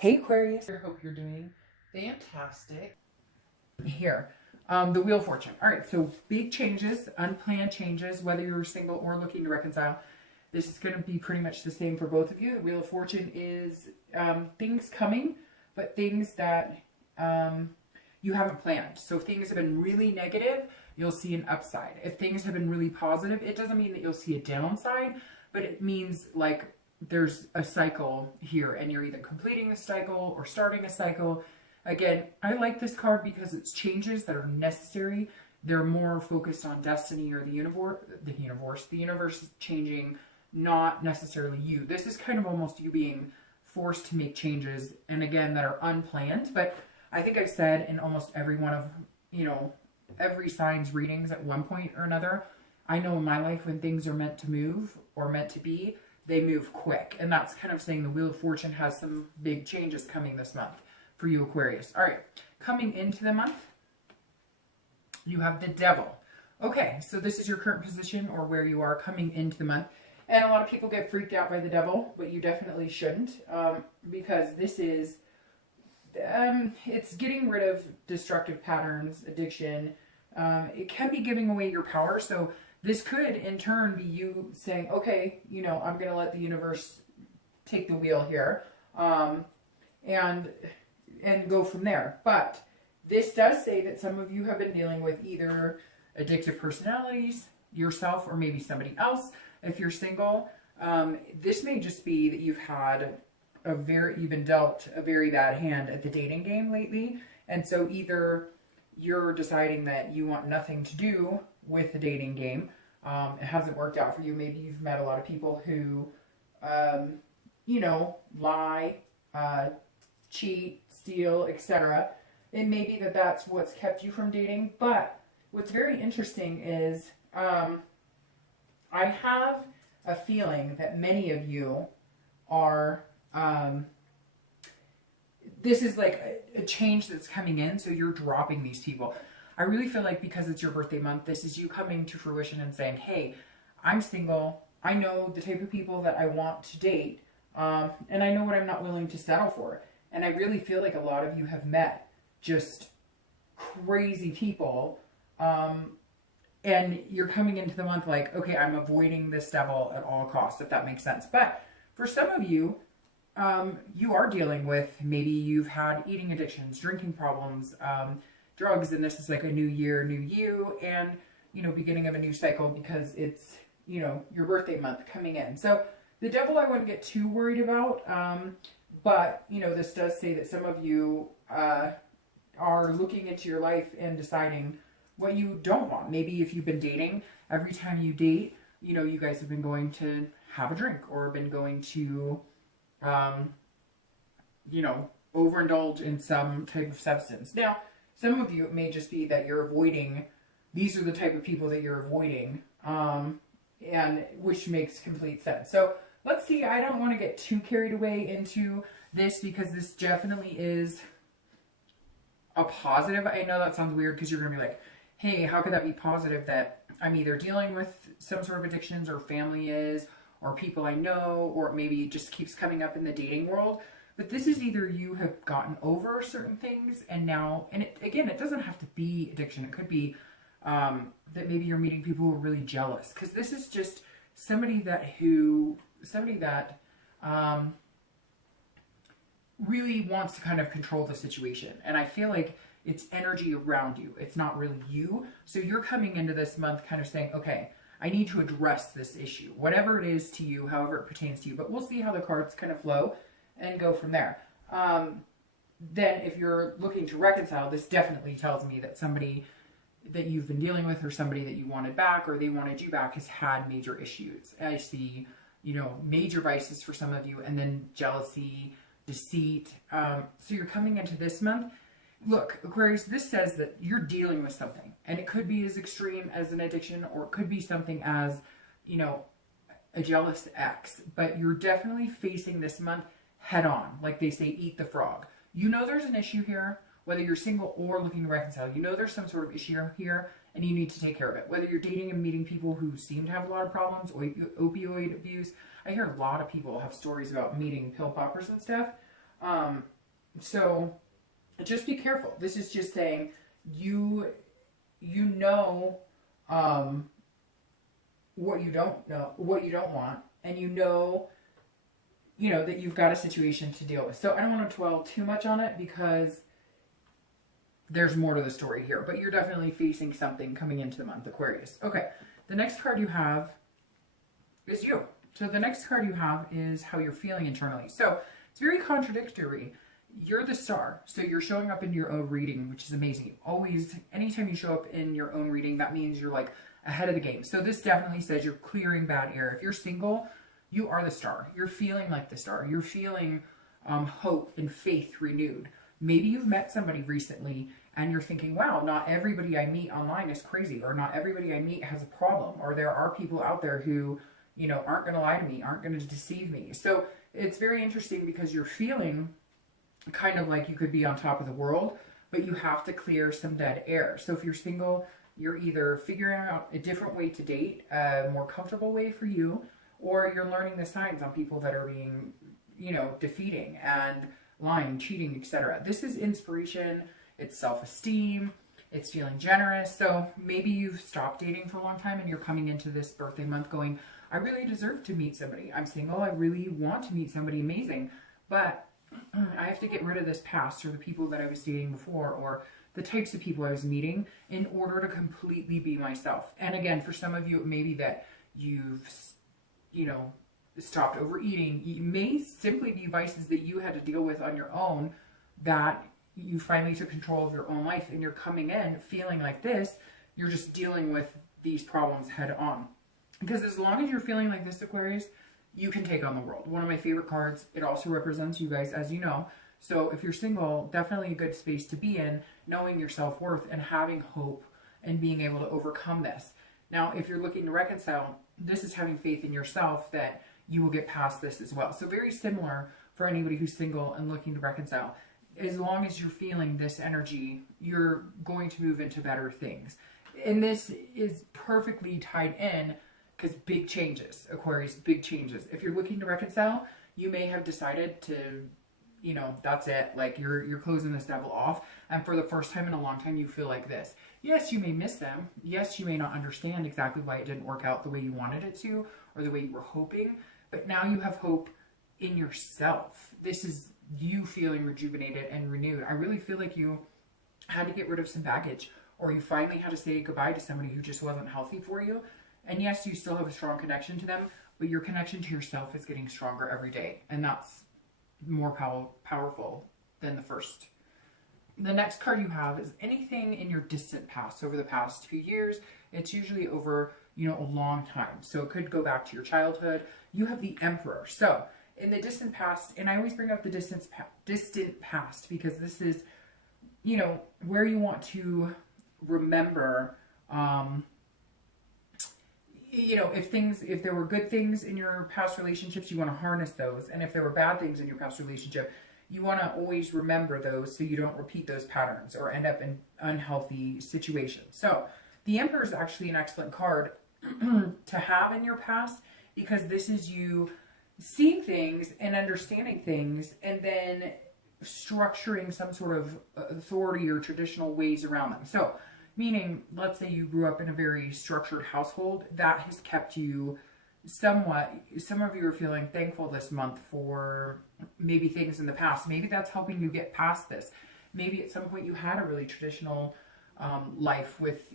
Hey Aquarius. I hope you're doing fantastic. Here, the Wheel of Fortune. All right, so big changes, unplanned changes, whether you're single or looking to reconcile. This is going to be pretty much the same for both of you. The Wheel of Fortune is things coming, but things that you haven't planned. So if things have been really negative, you'll see an upside. If things have been really positive, it doesn't mean that you'll see a downside, but it means like there's a cycle here and you're either completing a cycle or starting a cycle. Again, I like this card because it's changes that are necessary. They're more focused on destiny or the universe. The universe is changing, not necessarily you. This is kind of almost you being forced to make changes, and again, that are unplanned. But I think I've said in almost every one of, every sign's readings at one point or another, I know in my life when things are meant to move or meant to be, they move quick. And that's kind of saying the Wheel of Fortune has some big changes coming this month for you, Aquarius. All right, coming into the month, you have the Devil. Okay, so this is your current position or where you are coming into the month. And a lot of people get freaked out by the Devil, but you definitely shouldn't, because this is, it's getting rid of destructive patterns, addiction. It can be giving away your power. So this could in turn be you saying, okay, I'm going to let the universe take the wheel here, and go from there. But this does say that some of you have been dealing with either addictive personalities, yourself, or maybe somebody else. If you're single, this may just be that you've been dealt a very bad hand at the dating game lately. And so either you're deciding that you want nothing to do with the dating game. It hasn't worked out for you. Maybe you've met a lot of people who, lie, cheat, steal, etc. It may be that that's what's kept you from dating. But what's very interesting is I have a feeling that many of you are, this is like a change that's coming in, so you're dropping these people. I really feel like because it's your birthday month, this is you coming to fruition and saying, hey, I'm single, I know the type of people that I want to date, and I know what I'm not willing to settle for. And I really feel like a lot of you have met just crazy people, and you're coming into the month like, okay, I'm avoiding this devil at all costs, if that makes sense. But for some of you, you are dealing with, maybe you've had eating addictions, drinking problems, drugs, and this is like a new year, new you, and, beginning of a new cycle because it's, your birthday month coming in. So the devil I wouldn't get too worried about, but, this does say that some of you are looking into your life and deciding what you don't want. Maybe if you've been dating, every time you date, you guys have been going to have a drink or been going to, overindulge in some type of substance. Now, some of you, it may just be that you're avoiding, these are the type of people that you're avoiding, and which makes complete sense. So let's see, I don't want to get too carried away into this because this definitely is a positive. I know that sounds weird because you're going to be like, hey, how could that be positive that I'm either dealing with some sort of addictions or family is, or people I know, or maybe it just keeps coming up in the dating world. But this is either you have gotten over certain things and now, and it doesn't have to be addiction. It could be that maybe you're meeting people who are really jealous. Because this is just somebody that really wants to kind of control the situation. And I feel like it's energy around you. It's not really you. So you're coming into this month kind of saying, okay, I need to address this issue, whatever it is to you, however it pertains to you. But we'll see how the cards kind of flow and go from there. Then if you're looking to reconcile, this definitely tells me that somebody that you've been dealing with or somebody that you wanted back or they wanted you back has had major issues. I see, major vices for some of you, and then jealousy, deceit. So you're coming into this month. Look, Aquarius, this says that you're dealing with something, and it could be as extreme as an addiction, or it could be something as, a jealous ex, but you're definitely facing this month head on. Like they say, eat the frog. There's an issue here, whether you're single or looking to reconcile. There's some sort of issue here, and you need to take care of it. Whether you're dating and meeting people who seem to have a lot of problems, opioid abuse. I hear a lot of people have stories about meeting pill poppers and stuff. So just be careful. This is just saying you know what you don't know, what you don't want, and you know that you've got a situation to deal with. So I don't want to dwell too much on it because there's more to the story here, but you're definitely facing something coming into the month, Aquarius. Okay, the next card you have is you. So the next card you have is how you're feeling internally. So it's very contradictory. You're the star, so you're showing up in your own reading, which is amazing. Always, anytime you show up in your own reading, that means you're like ahead of the game. So this definitely says you're clearing bad air. If you're single, you are the star. You're feeling like the star. You're feeling hope and faith renewed. Maybe you've met somebody recently and you're thinking, wow, not everybody I meet online is crazy, or not everybody I meet has a problem, or there are people out there who, aren't going to lie to me, aren't going to deceive me. So it's very interesting because you're feeling kind of like you could be on top of the world, but you have to clear some dead air. So if you're single, you're either figuring out a different way to date, a more comfortable way for you, or you're learning the signs on people that are being, defeating and lying, cheating, etc. This is inspiration. It's self-esteem. It's feeling generous. So maybe you've stopped dating for a long time and you're coming into this birthday month going, I really deserve to meet somebody. I'm single. I really want to meet somebody amazing, but I have to get rid of this past, or the people that I was dating before, or the types of people I was meeting, in order to completely be myself. And again, for some of you, it may be that you've, stopped overeating. It may simply be vices that you had to deal with on your own, that you finally took control of your own life, and you're coming in feeling like this. You're just dealing with these problems head on. Because as long as you're feeling like this, Aquarius, you can take on the world. One of my favorite cards. It also represents you guys, as you know. So if you're single, definitely a good space to be in, knowing your self-worth and having hope and being able to overcome this. Now, if you're looking to reconcile, this is having faith in yourself that you will get past this as well. So very similar for anybody who's single and looking to reconcile. As long as you're feeling this energy, you're going to move into better things. And this is perfectly tied in because big changes, Aquarius, big changes. If you're looking to reconcile, you may have decided to, that's it. Like you're closing this devil off. And for the first time in a long time, you feel like this. Yes, you may miss them. Yes, you may not understand exactly why it didn't work out the way you wanted it to, or the way you were hoping. But now you have hope in yourself. This is you feeling rejuvenated and renewed. I really feel like you had to get rid of some baggage, or you finally had to say goodbye to somebody who just wasn't healthy for you. And yes, you still have a strong connection to them, but your connection to yourself is getting stronger every day. And that's more powerful than the first. The next card you have is anything in your distant past, over the past few years. It's usually over, a long time. So it could go back to your childhood. You have the Emperor. So in the distant past, and I always bring up the distant past because this is, where you want to remember, if there were good things in your past relationships, you want to harness those. And if there were bad things in your past relationship, you want to always remember those so you don't repeat those patterns or end up in unhealthy situations. So the Emperor is actually an excellent card to have in your past, because this is you seeing things and understanding things and then structuring some sort of authority or traditional ways around them. So meaning, let's say you grew up in a very structured household, that has kept you somewhat, some of you are feeling thankful this month for maybe things in the past. Maybe that's helping you get past this. Maybe at some point you had a really traditional life with,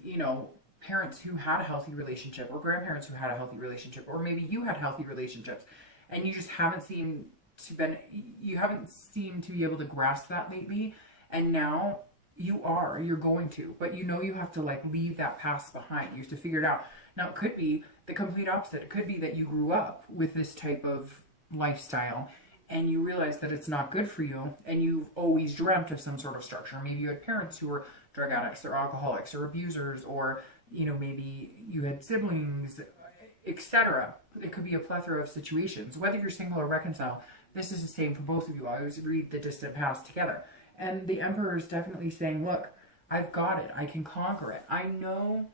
parents who had a healthy relationship, or grandparents who had a healthy relationship, or maybe you had healthy relationships and you just haven't seemed to be able to grasp that lately. And now you're going to, but you have to leave that past behind. You have to figure it out. Now it could be the complete opposite. It could be that you grew up with this type of lifestyle and you realize that it's not good for you, and you've always dreamt of some sort of structure. Maybe you had parents who were drug addicts or alcoholics or abusers, or maybe you had siblings, etc. It could be a plethora of situations. Whether you're single or reconcile, this is the same for both of you. I always read the distant past together. And the Emperor is definitely saying, look, I've got it. I can conquer it. I know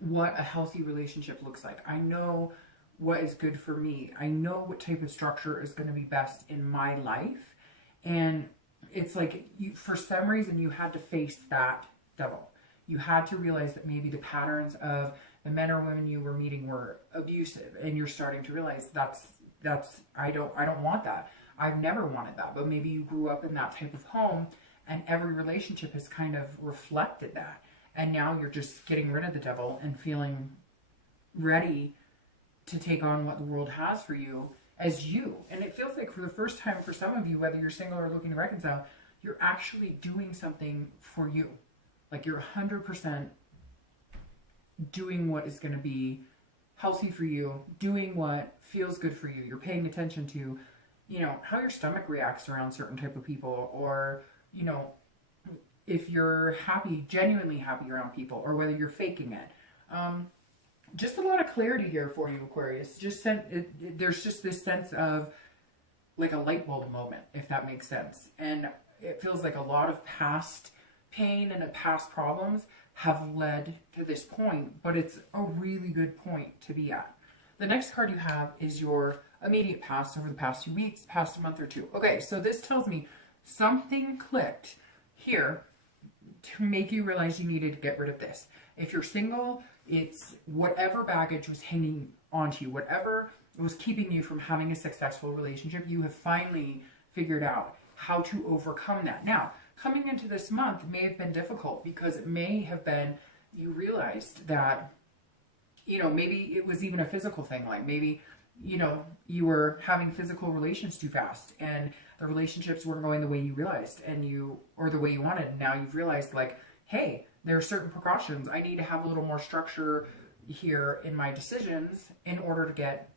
what a healthy relationship looks like. I know what is good for me. I know what type of structure is going to be best in my life. And it's like you, for some reason, you had to face that devil. You had to realize that maybe the patterns of the men or women you were meeting were abusive, and you're starting to realize I don't want that. I've never wanted that. But maybe you grew up in that type of home, and every relationship has kind of reflected that. And now you're just getting rid of the devil and feeling ready to take on what the world has for you as you. And it feels like for the first time for some of you, whether you're single or looking to reconcile, you're actually doing something for you. Like you're 100% doing what is going to be healthy for you, doing what feels good for you. You're paying attention to, you know, how your stomach reacts around certain type of people, or, you know, if you're happy, genuinely happy around people, or whether you're faking it. Just a lot of clarity here for you, Aquarius. There's just this sense of like a light bulb moment, if that makes sense. And it feels like a lot of past pain and past problems have led to this point, but it's a really good point to be at. The next card you have is your immediate past over the past 2 weeks, past a month or two. Okay, so this tells me something clicked here to make you realize you needed to get rid of this. If you're single, it's whatever baggage was hanging onto you, whatever was keeping you from having a successful relationship, you have finally figured out how to overcome that. Now, coming into this month may have been difficult because it may have been, you realized that, you know, maybe it was even a physical thing. Like maybe, you know, you were having physical relations too fast and the relationships weren't going the way you realized or the way you wanted. And now you've realized like, hey, there are certain precautions. I need to have a little more structure here in my decisions in order to get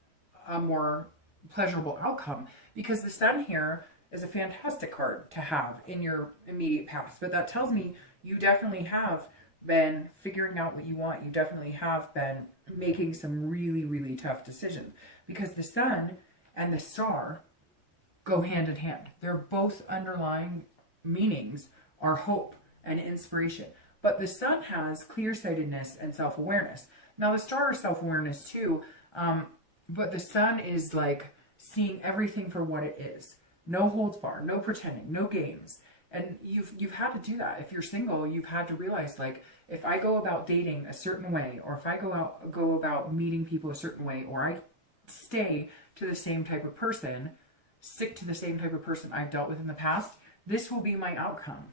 a more pleasurable outcome. Because the Sun here is a fantastic card to have in your immediate past. But that tells me you definitely have been figuring out what you want. You definitely have been making some really, really tough decisions. Because the Sun and the Star go hand in hand. They're both underlying meanings are hope and inspiration. But the Sun has clear-sightedness and self-awareness. Now the Star is self-awareness too, but the Sun is like seeing everything for what it is. No holds barred, no pretending, no games. And you've had to do that. If you're single, you've had to realize like, if I go about dating a certain way, or if I go about meeting people a certain way, or I stay to the same type of person, stick to the same type of person I've dealt with in the past, this will be my outcome.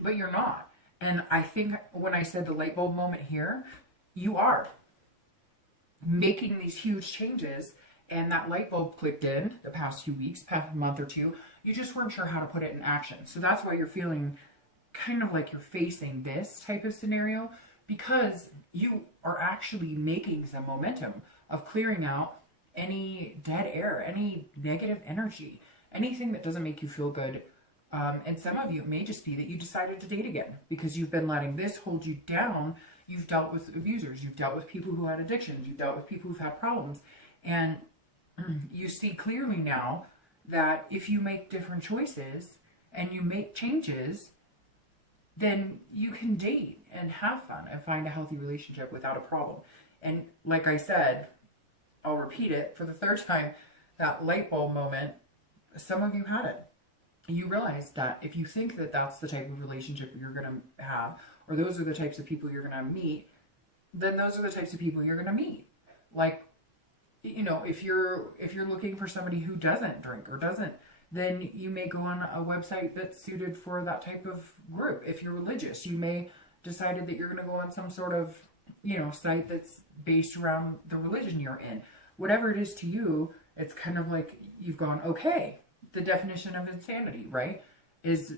But you're not. And I think when I said the light bulb moment here, you are making these huge changes, and that light bulb clicked in the past few weeks, past month or two. You just weren't sure how to put it in action. So that's why you're feeling kind of like you're facing this type of scenario, because you are actually making some momentum of clearing out any dead air, any negative energy, anything that doesn't make you feel good. And some of you, it may just be that you decided to date again because you've been letting this hold you down. You've dealt with abusers. You've dealt with people who had addictions. You've dealt with people who've had problems. And you see clearly now that if you make different choices and you make changes, then you can date and have fun and find a healthy relationship without a problem. And like I said, I'll repeat it for the third time, that light bulb moment, some of you had it. You realize that if you think that that's the type of relationship you're going to have, or those are the types of people you're going to meet, then those are the types of people you're going to meet. Like, you know, if you're looking for somebody who doesn't drink or doesn't, then you may go on a website that's suited for that type of group. If you're religious, you may decided that you're going to go on some sort of, you know, site that's based around the religion you're in. Whatever it is to you, it's kind of like you've gone, okay, the definition of insanity, right, is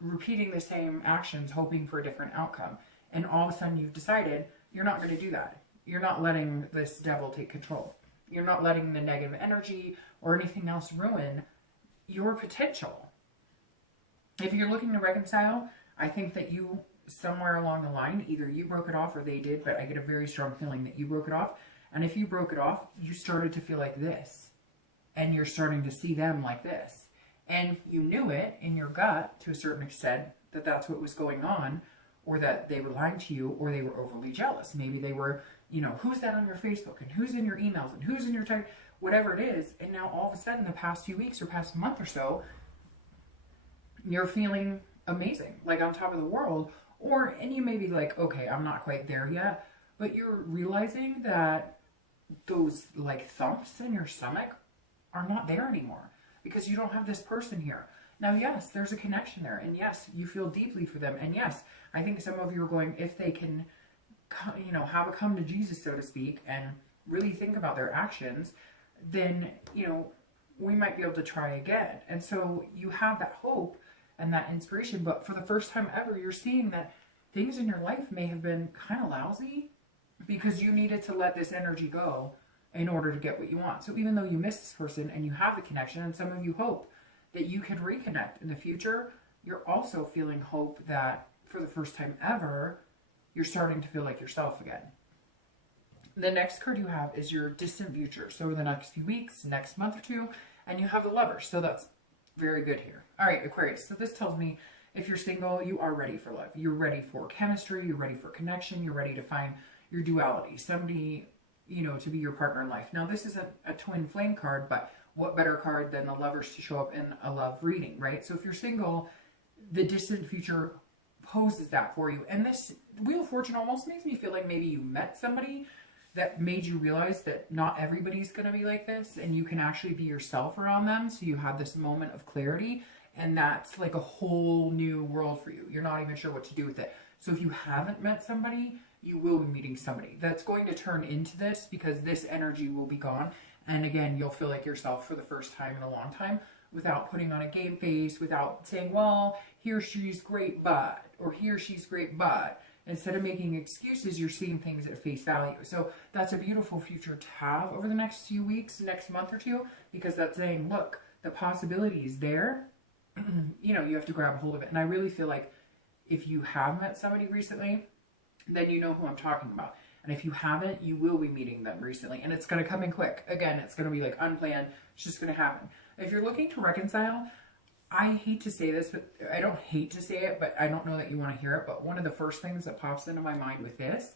repeating the same actions, hoping for a different outcome. And all of a sudden you've decided you're not going to do that. You're not letting this devil take control. You're not letting the negative energy or anything else ruin your potential. If you're looking to reconcile, I think that you, somewhere along the line, either you broke it off or they did, but I get a very strong feeling that you broke it off. And if you broke it off, you started to feel like this. And you're starting to see them like this. And you knew it in your gut to a certain extent that that's what was going on, or that they were lying to you, or they were overly jealous. Maybe they were, you know, who's that on your Facebook, and who's in your emails, and who's in your text, whatever it is. And now all of a sudden, the past few weeks or past month or so, you're feeling amazing, like on top of the world, and you may be like, okay, I'm not quite there yet, but you're realizing that those like thumps in your stomach are not there anymore because you don't have this person here. Now, yes, there's a connection there, and yes, you feel deeply for them, and yes, I think some of you are going, if they can, have a come to Jesus, so to speak, and really think about their actions, then, we might be able to try again. And so you have that hope and that inspiration, but for the first time ever, you're seeing that things in your life may have been kind of lousy because you needed to let this energy go in order to get what you want. So even though you miss this person and you have the connection, and some of you hope that you can reconnect in the future, you're also feeling hope that for the first time ever, you're starting to feel like yourself again. The next card you have is your distant future. So over the next few weeks, next month or two, and you have the Lover. So that's very good here. All right, Aquarius. So this tells me if you're single, you are ready for love. You're ready for chemistry. You're ready for connection. You're ready to find your duality. Somebody, to be your partner in life. Now, this is a twin flame card, but what better card than the Lovers to show up in a love reading, right? So if you're single, the distant future poses that for you. And this Wheel of Fortune almost makes me feel like maybe you met somebody that made you realize that not everybody's going to be like this, and you can actually be yourself around them. So you have this moment of clarity, and that's like a whole new world for you. You're not even sure what to do with it. So if you haven't met somebody, you will be meeting somebody that's going to turn into this, because this energy will be gone. And again, you'll feel like yourself for the first time in a long time, without putting on a game face, without saying, well, he or she's great, but, or he or she's great, but. Instead of making excuses, you're seeing things at face value. So that's a beautiful future to have over the next few weeks, next month or two, because that's saying, look, the possibility is there. You have to grab hold of it. And I really feel like if you have met somebody recently, then you know who I'm talking about. And if you haven't, you will be meeting them recently. And it's going to come in quick. Again, it's going to be like unplanned. It's just going to happen. If you're looking to reconcile, I hate to say this, but I don't hate to say it, but I don't know that you want to hear it. But one of the first things that pops into my mind with this,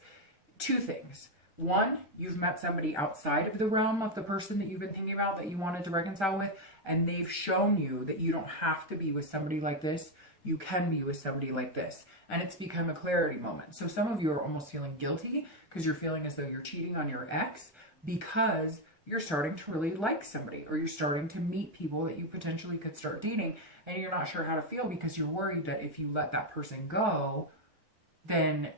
two things. One, you've met somebody outside of the realm of the person that you've been thinking about that you wanted to reconcile with, and they've shown you that you don't have to be with somebody like this. You can be with somebody like this. And it's become a clarity moment. So some of you are almost feeling guilty because you're feeling as though you're cheating on your ex because you're starting to really like somebody, or you're starting to meet people that you potentially could start dating, and you're not sure how to feel because you're worried that if you let that person go, then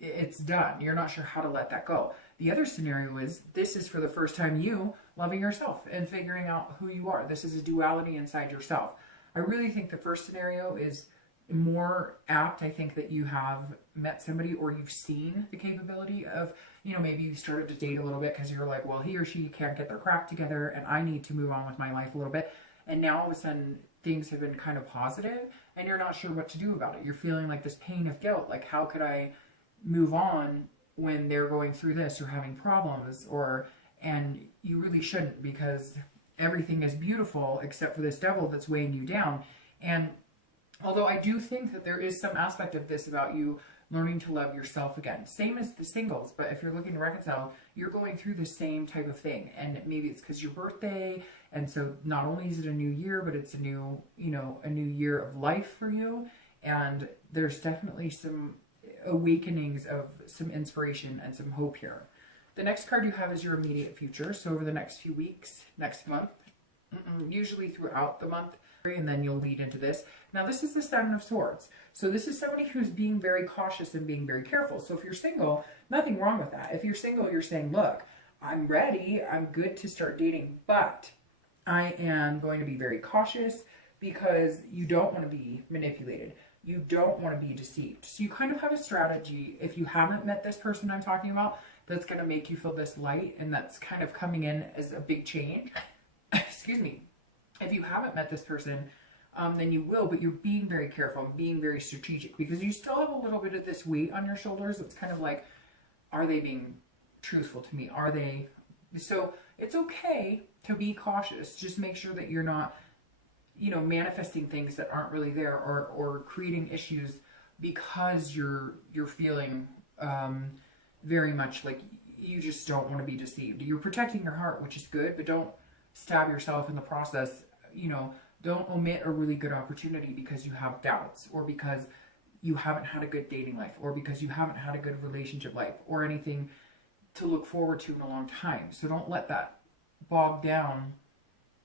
it's done. You're not sure how to let that go. The other scenario is this is for the first time you loving yourself and figuring out who you are. This is a duality inside yourself. I really think the first scenario is more apt. I think that you have met somebody, or you've seen the capability of, maybe you started to date a little bit because you're like, well, he or she can't get their crap together and I need to move on with my life a little bit. And now all of a sudden things have been kind of positive and you're not sure what to do about it. You're feeling like this pain of guilt. Like, how could I move on when they're going through this or having problems? And you really shouldn't, because everything is beautiful except for this devil that's weighing you down. And although I do think that there is some aspect of this about you learning to love yourself again, same as the singles, but if you're looking to reconcile, you're going through the same type of thing. And maybe it's because your birthday, and so not only is it a new year, but it's a new year of life for you. And there's definitely some awakenings of some inspiration and some hope here. The next card you have is your immediate future. So over the next few weeks, next month, usually throughout the month, and then you'll lead into this. Now, this is the Seven of Swords. So this is somebody who's being very cautious and being very careful. So if you're single, nothing wrong with that. If you're single, you're saying, look, I'm ready. I'm good to start dating, but I am going to be very cautious because you don't want to be manipulated. You don't want to be deceived. So you kind of have a strategy. If you haven't met this person I'm talking about, that's going to make you feel this light, and that's kind of coming in as a big change. Excuse me. If you haven't met this person, then you will, but you're being very careful and being very strategic, because you still have a little bit of this weight on your shoulders. It's kind of like, are they being truthful to me? Are they? So it's okay to be cautious. Just make sure that you're not, manifesting things that aren't really there, or creating issues because you're feeling very much like you just don't want to be deceived. You're protecting your heart, which is good, but don't stab yourself in the process, Don't omit a really good opportunity because you have doubts, or because you haven't had a good dating life, or because you haven't had a good relationship life, or anything to look forward to in a long time. So don't let that bog down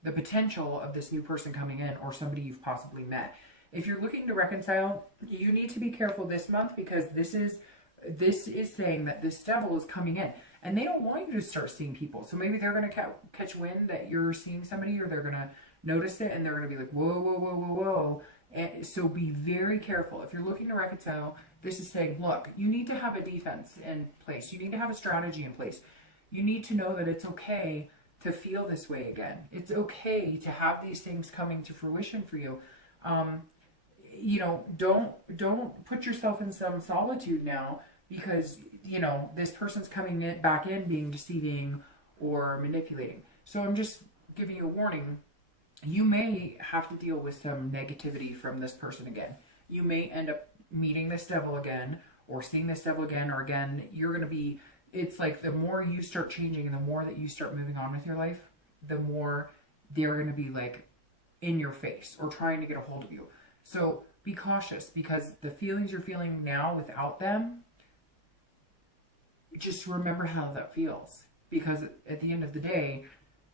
the potential of this new person coming in, or somebody you've possibly met. If you're looking to reconcile, you need to be careful this month, because this is saying that this devil is coming in, and they don't want you to start seeing people. So maybe they're going to catch wind that you're seeing somebody, or they're going to notice it, and they're going to be like, whoa, whoa, whoa, whoa, whoa. And so be very careful. If you're looking to reconcile, this is saying, look, you need to have a defense in place. You need to have a strategy in place. You need to know that it's okay to feel this way again. It's okay to have these things coming to fruition for you. You know, don't put yourself in some solitude now, because, you know, this person's coming back in being deceiving or manipulating. So I'm just giving you a warning. You may have to deal with some negativity from this person again. You may end up meeting this devil again, or seeing this devil again, or again, you're going to be, it's like the more you start changing and the more that you start moving on with your life, the more they're going to be like in your face or trying to get a hold of you. So be cautious, because the feelings you're feeling now without them, just remember how that feels. Because at the end of the day,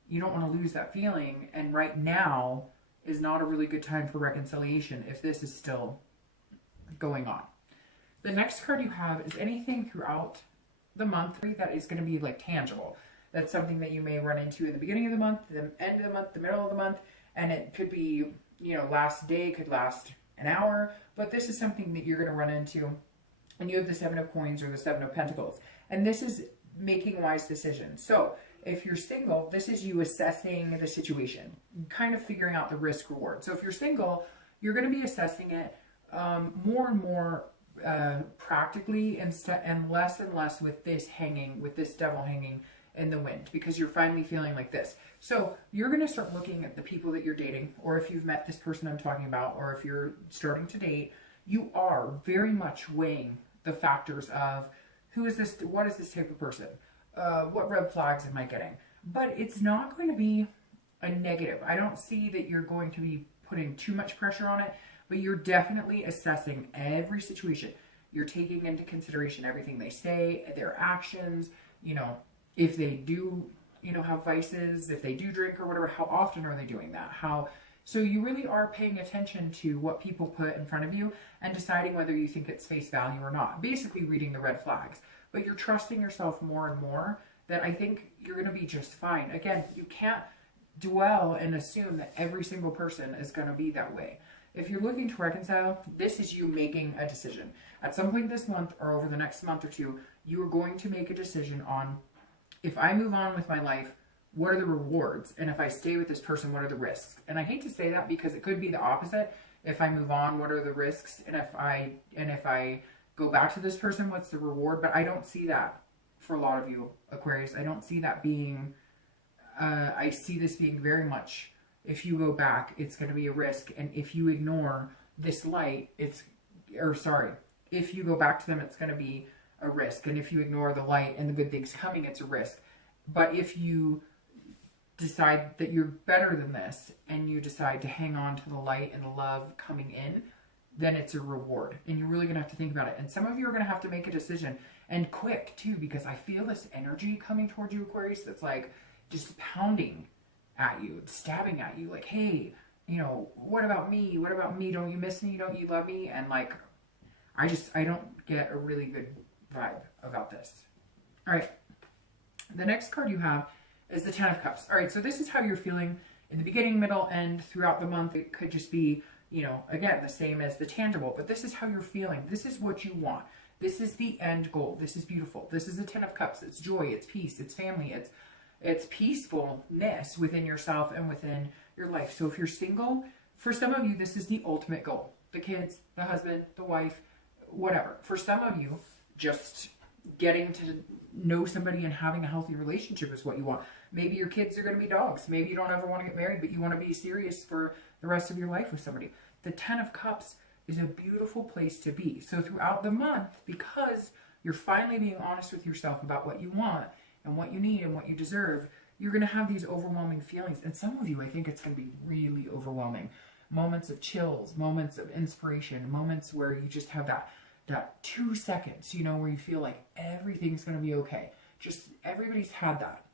you don't want to lose that feeling. And right now is not a really good time for reconciliation if this is still going on. The next card you have is anything throughout the month that is going to be like tangible. That's something that you may run into in the beginning of the month, the end of the month, the middle of the month, and it could be, you know, last day, could last an hour, but this is something that you're going to run into. And you have the 7 of Coins or the 7 of Pentacles. And this is making wise decisions. So if you're single, this is you assessing the situation, kind of figuring out the risk reward. So if you're single, you're going to be assessing it more and more practically, and less with this devil hanging in the wind, because you're finally feeling like this. So you're going to start looking at the people that you're dating, or if you've met this person I'm talking about, or if you're starting to date, you are very much weighing the factors of who is this, what is this type of person, what red flags am I getting? But it's not going to be a negative. I don't see that you're going to be putting too much pressure on it, but you're definitely assessing every situation. You're taking into consideration everything they say, their actions, you know, if they do, you know, have vices, if they do drink or whatever, how often are they doing that? So you really are paying attention to what people put in front of you and deciding whether you think it's face value or not. Basically reading the red flags. But you're trusting yourself more and more that I think you're going to be just fine. Again, you can't dwell and assume that every single person is going to be that way. If you're looking to reconcile, this is you making a decision. At some point this month or over the next month or two, you are going to make a decision on, if I move on with my life, what are the rewards? And if I stay with this person, what are the risks? And I hate to say that, because it could be the opposite. If I move on, what are the risks? And if I go back to this person, what's the reward? But I don't see that for a lot of you, Aquarius. I don't see that being, I see this being very much, if you go back, it's going to be a risk. And if you ignore this light, if you go back to them, it's going to be a risk. And if you ignore the light and the good things coming, it's a risk. But if you decide that you're better than this, and you decide to hang on to the light and the love coming in, then it's a reward. And you're really going to have to think about it. And some of you are going to have to make a decision, and quick too, because I feel this energy coming towards you, Aquarius, that's like just pounding at you, stabbing at you, like, hey, you know, what about me? What about me? Don't you miss me? Don't you love me? And like, I don't get a really good vibe about this. All right. The next card you have is the 10 of Cups. All right, so this is how you're feeling in the beginning, middle, end, throughout the month. It could just be, you know, again, the same as the tangible, but this is how you're feeling. This is what you want. This is the end goal. This is beautiful. This is the 10 of Cups. It's joy, it's peace, it's family, it's peacefulness within yourself and within your life. So if you're single, for some of you, this is the ultimate goal. The kids, the husband, the wife, whatever. For some of you, just getting to know somebody and having a healthy relationship is what you want. Maybe your kids are going to be dogs. Maybe you don't ever want to get married, but you want to be serious for the rest of your life with somebody. The 10 of Cups is a beautiful place to be. So throughout the month, because you're finally being honest with yourself about what you want and what you need and what you deserve, you're going to have these overwhelming feelings. And some of you, I think it's going to be really overwhelming. Moments of chills, moments of inspiration, moments where you just have that 2 seconds, you know, where you feel like everything's going to be okay. Just everybody's had that.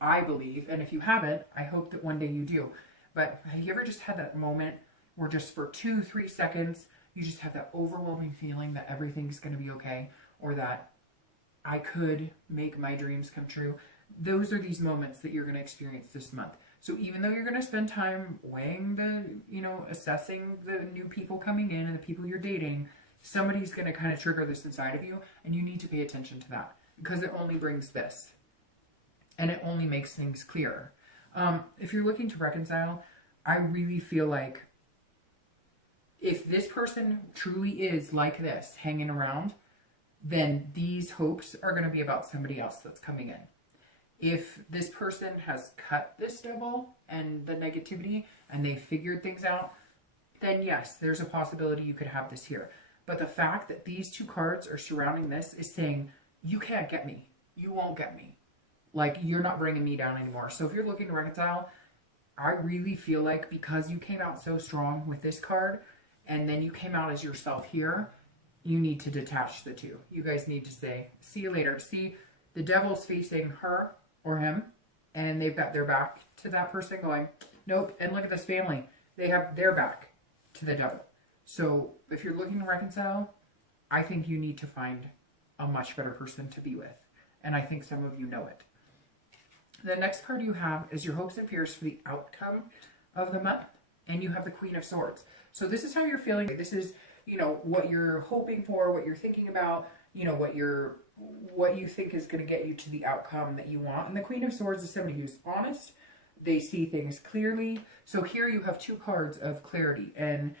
I believe, and if you haven't, I hope that one day you do. But have you ever just had that moment where just for 2-3 seconds, you just have that overwhelming feeling that everything's going to be okay, or that I could make my dreams come true? Those are these moments that you're going to experience this month. So even though you're going to spend time weighing assessing the new people coming in and the people you're dating, somebody's going to kind of trigger this inside of you, and you need to pay attention to that, because it only brings this. And it only makes things clearer. If you're looking to reconcile, I really feel like if this person truly is like this, hanging around, then these hopes are going to be about somebody else that's coming in. If this person has cut this devil and the negativity and they figured things out, then yes, there's a possibility you could have this here. But the fact that these two cards are surrounding this is saying, you can't get me. You won't get me. Like, you're not bringing me down anymore. So if you're looking to reconcile, I really feel like because you came out so strong with this card, and then you came out as yourself here, you need to detach the two. You guys need to say, see you later. See, the devil's facing her or him, and they've got their back to that person going, nope. And look at this family. They have their back to the devil. So if you're looking to reconcile, I think you need to find a much better person to be with. And I think some of you know it. The next card you have is your hopes and fears for the outcome of the month. And you have the Queen of Swords. So this is how you're feeling. This is, you know, what you're hoping for, what you're thinking about, you know, what you think is going to get you to the outcome that you want. And the Queen of Swords is somebody who's honest. They see things clearly. So here you have two cards of clarity and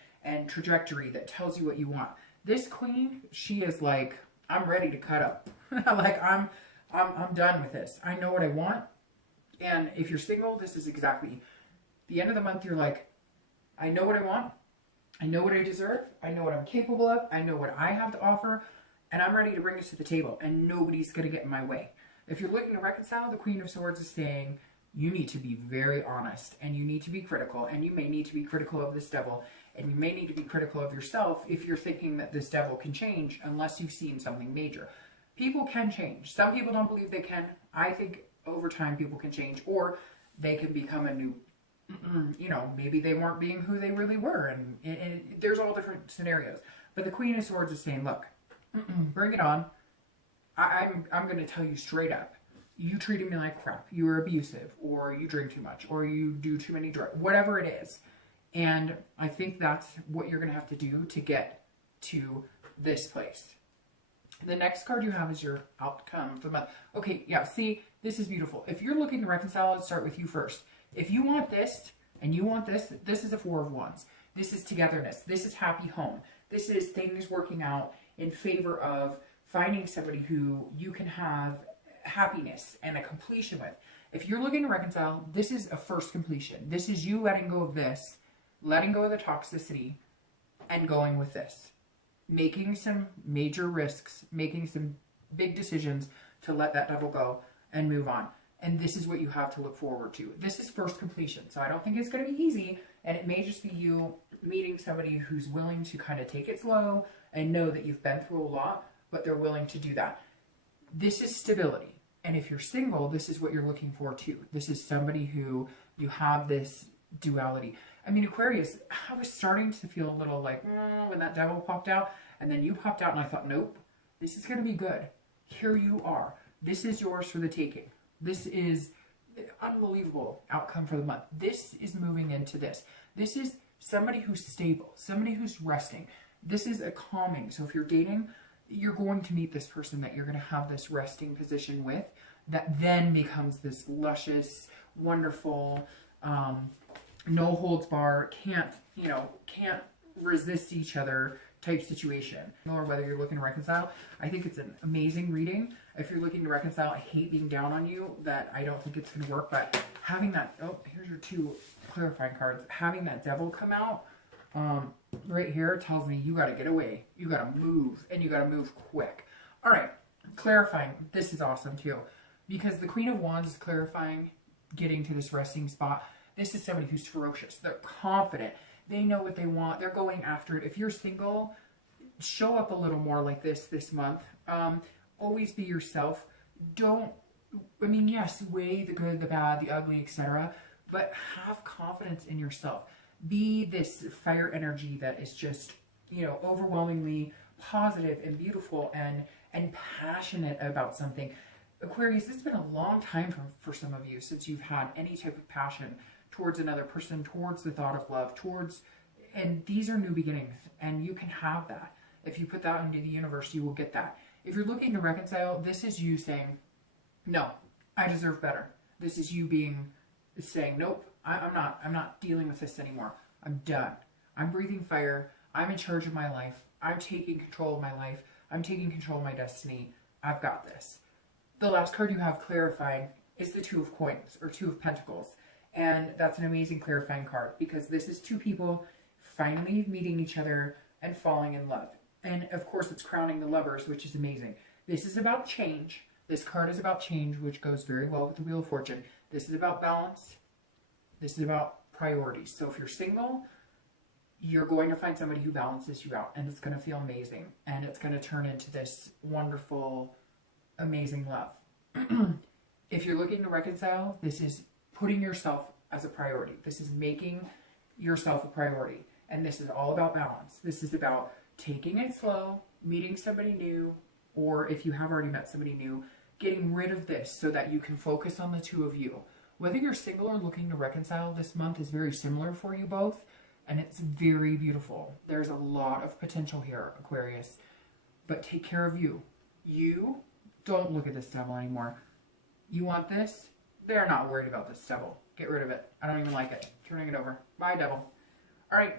trajectory that tells you what you want. This queen, she is like, I'm ready to cut up. Like, I'm done with this. I know what I want. And if you're single, this is exactly the end of the month. You're like, I know what I want. I know what I deserve. I know what I'm capable of. I know what I have to offer. And I'm ready to bring this to the table. And nobody's going to get in my way. If you're looking to reconcile, the Queen of Swords is saying, you need to be very honest. And you need to be critical. And you may need to be critical of this devil. And you may need to be critical of yourself if you're thinking that this devil can change unless you've seen something major. People can change. Some people don't believe they can. I think over time people can change, or they can become a new, you know, maybe they weren't being who they really were. And there's all different scenarios. But the Queen of Swords is saying, look, bring it on. I'm going to tell you straight up. You treated me like crap. You were abusive, or you drink too much, or you do too many drugs, whatever it is. And I think that's what you're going to have to do to get to this place. The next card you have is your outcome for the month. Okay, yeah, see, this is beautiful. If you're looking to reconcile, let's start with you first. If you want this and you want this, this is a Four of Wands. This is togetherness. This is happy home. This is things working out in favor of finding somebody who you can have happiness and a completion with. If you're looking to reconcile, this is a first completion. This is you letting go of this, letting go of the toxicity, and going with this. Making some major risks, making some big decisions to let that devil go and move on. And this is what you have to look forward to. This is first completion. So I don't think it's going to be easy. And it may just be you meeting somebody who's willing to kind of take it slow and know that you've been through a lot, but they're willing to do that. This is stability. And if you're single, this is what you're looking for too. This is somebody who you have this duality. I mean, Aquarius, I was starting to feel a little like, when that devil popped out, and then you popped out, and I thought, nope, this is going to be good. Here you are. This is yours for the taking. This is unbelievable outcome for the month. This is moving into this. This is somebody who's stable, somebody who's resting. This is a calming. So if you're dating, you're going to meet this person that you're going to have this resting position with, that then becomes this luscious, wonderful, no holds bar, can't resist each other type situation. Or whether you're looking to reconcile, I think it's an amazing reading. If you're looking to reconcile, I hate being down on you that I don't think it's going to work, but having that, oh, here's your two clarifying cards. Having that devil come out right here tells me you got to get away. You got to move, and you got to move quick. All right, clarifying. This is awesome too, because the Queen of Wands is clarifying getting to this resting spot. This is somebody who's ferocious. They're confident. They know what they want. They're going after it. If you're single, show up a little more like this month. Always be yourself. Don't, I mean, yes, weigh the good, the bad, the ugly, etc. But have confidence in yourself. Be this fire energy that is just, you know, overwhelmingly positive and beautiful and passionate about something. Aquarius, it's been a long time for some of you since you've had any type of passion towards another person, towards the thought of love, towards, and these are new beginnings, and you can have that. If you put that into the universe, you will get that. If you're looking to reconcile, this is you saying, no, I deserve better. This is you saying, nope, I'm not dealing with this anymore. I'm done. I'm breathing fire. I'm in charge of my life. I'm taking control of my life. I'm taking control of my destiny. I've got this. The last card you have clarifying is the Two of Coins or Two of Pentacles. And that's an amazing clarifying card because this is two people finally meeting each other and falling in love. And of course, it's crowning the Lovers, which is amazing. This is about change. This card is about change, which goes very well with the Wheel of Fortune. This is about balance. This is about priorities. So if you're single, you're going to find somebody who balances you out, and it's going to feel amazing. And it's going to turn into this wonderful, amazing love. If you're looking to reconcile, this is putting yourself as a priority. This is making yourself a priority. And this is all about balance. This is about taking it slow, meeting somebody new, or if you have already met somebody new, getting rid of this so that you can focus on the two of you. Whether you're single or looking to reconcile, this month is very similar for you both, and it's very beautiful. There's a lot of potential here, Aquarius, but take care of you. You don't look at this devil anymore. You want this? They're not worried about this devil. Get rid of it. I don't even like it. Turning it over. Bye, devil. All right.